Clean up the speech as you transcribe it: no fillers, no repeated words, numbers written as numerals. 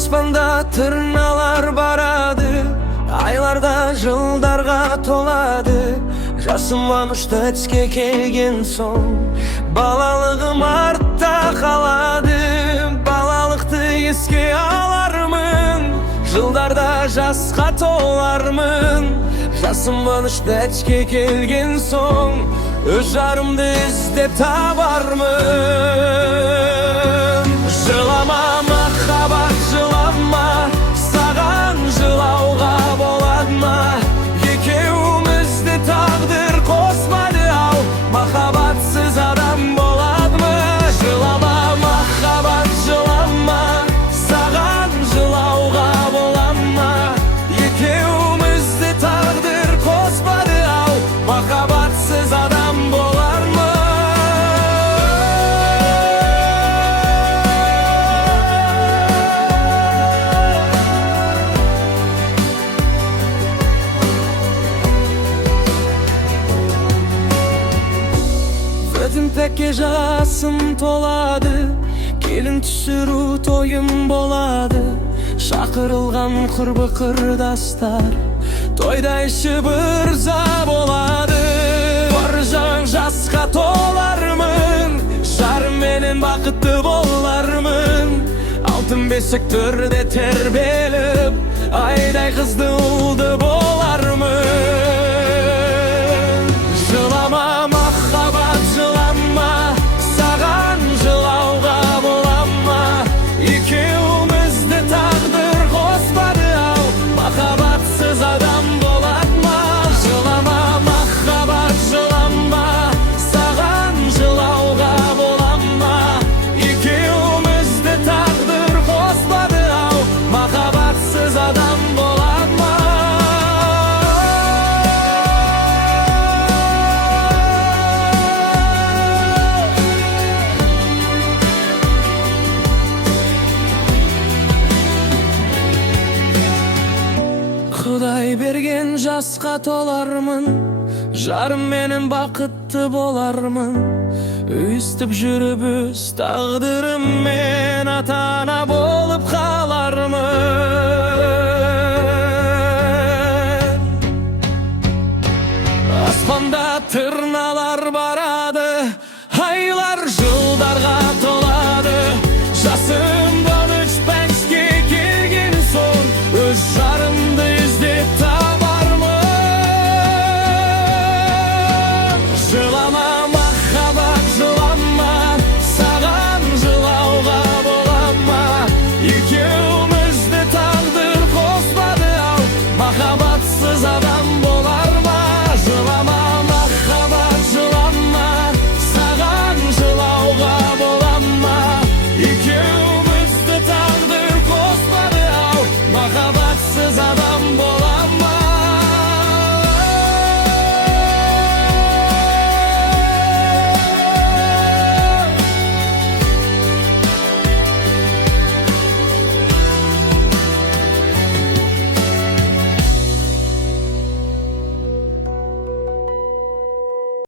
Aspanda tırnalar baradı, aylarda жылдарга toladı. Жасым анышта эчке келген соң, балалыгым артта калады. Балалыкты эске алармын, жылдарда жаска толармын. Жасым анышта эчке келген соң, өз жарымды издеп табармын. Жылама махаббат, жылама, саған жылауға болады ма? Екеумізді тағдыр қосмады ау, махаббатсыз адам болады ма? Жылама махаббат, жылама, саған жылауға болады ма? Екеумізді тағдыр қосмады ау, махаббатсыз адам болар ма? Ötüntekке жасым толады, келін түсіру тойым болады. Шақырылған құрбы құрдастар, тойда ішіп ырза болады. Бар жан жасқа толармын, жарым менен бақытты болармын. Алтын бесік төрде тербеліп, айдай қызды ұлды болармын. Жылама махаббат, жылама, саған жылауға болады ма? Екеумізді тағдыр қоспады ау, махаббатсыз адам болады ма? Жылама махаббат, жылама, саған жылауға болады ма? Екеумізді тағдыр қоспады ау, махаббатсыз адам болады ма? Құдай берген жасқа толармын, жарым менен бақытты болармын. Өстіп жүріп өз тағдырыммен ата-ана